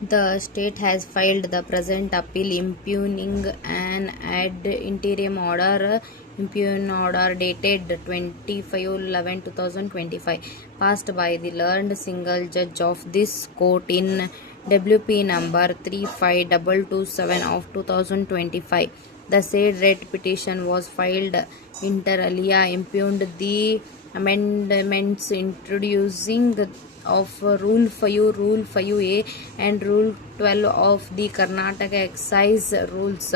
The state has filed the present appeal impugning an ad interim order dated 25/11/2025 passed by the learned single judge of this court in WP number 35227 of 2025. The said writ petition was filed inter alia impugned the amendments introducing of Rule 5, Rule 5A and Rule 12 of the Karnataka Excise Rules.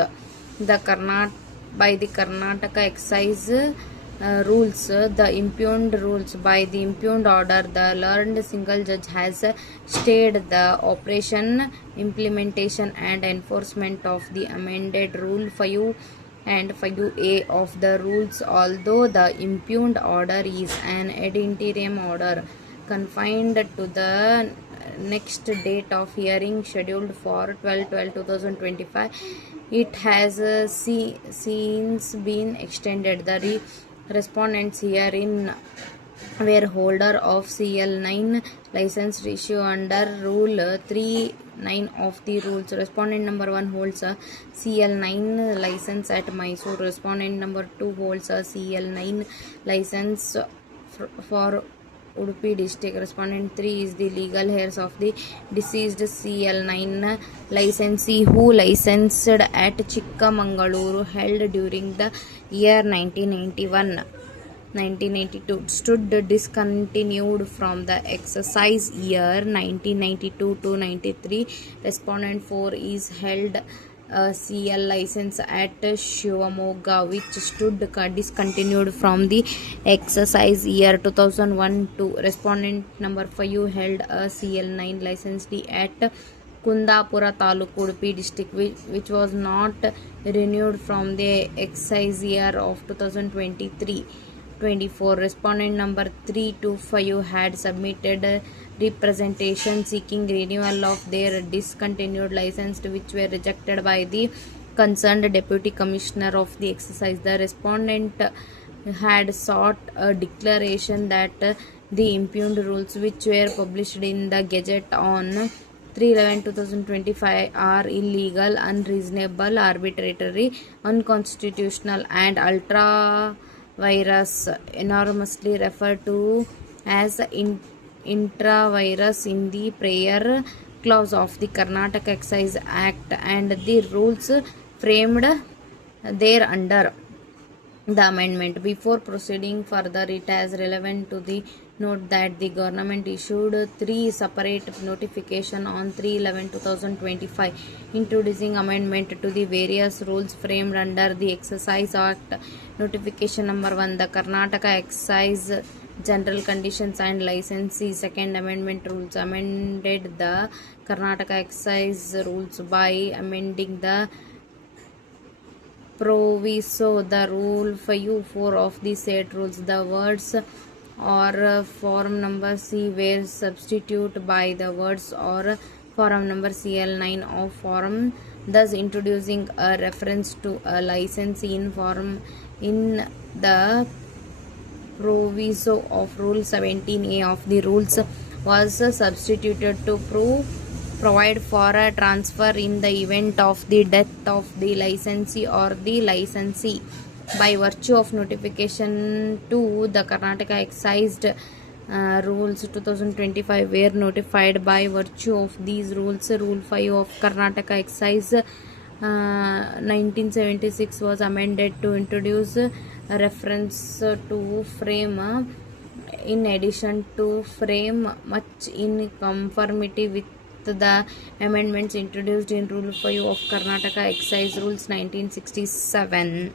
By the Karnataka Excise rules, the impugned rules. By the impugned order, the learned single judge has stayed the operation, implementation and enforcement of the amended Rule 5 and 5A of the rules, although the impugned order is an ad interim order confined to the next date of hearing scheduled for 12/12/2025. It has since been extended. The respondents herein were holder of CL9 license issue under Rule 3(9) of the rules. Respondent number 1 holds a CL9 license at Mysore. Respondent number 2 holds a CL9 license for Udupi district. Respondent 3 is the legal heirs of the deceased CL9 licensee who licensed at Chikkamangaluru, held during the year 1992, stood discontinued from the exercise year 1992 to 93. Respondent 4 is held a CL license at Shivamogga, which stood discontinued from the exercise year 2001-2. Respondent number 5 held a CL9 license at Kundapura Taluk, Udupi district, which was not renewed from the excise year of 2023-24. Respondent number 3 to 5 had submitted representation seeking renewal of their discontinued license, which were rejected by the concerned Deputy Commissioner of the exercise. The respondent had sought a declaration that the impugned rules, which were published in the Gazette on 3/11/2025, are illegal, unreasonable, arbitrary, unconstitutional, and ultra virus, enormously referred to as intra-virus in the prior clause of the Karnataka Excise Act and the rules framed thereunder. The amendment. Before proceeding further, it is relevant to the note that the government issued 3 separate notifications on 3/11/2025 introducing amendment to the various rules framed under the Excise Act. Notification number 1, the Karnataka Excise General Conditions and Licensee Second Amendment Rules, amended the Karnataka Excise Rules by amending the proviso, the Rule 5(4) of the said rules. The words or form number C were substituted by the words or form number CL9 of form, thus introducing a reference to a license in form in the proviso of Rule 17A of the rules was substituted to provide for a transfer in the event of the death of the licensee or the licensee. By virtue of notification 2, the Karnataka Excise Rules 2025 were notified. By virtue of these rules, Rule 5 of Karnataka Excise 1976 was amended to introduce a reference to frame, in addition to frame, much in conformity with the amendments introduced in Rule 5 of Karnataka Excise Rules 1967.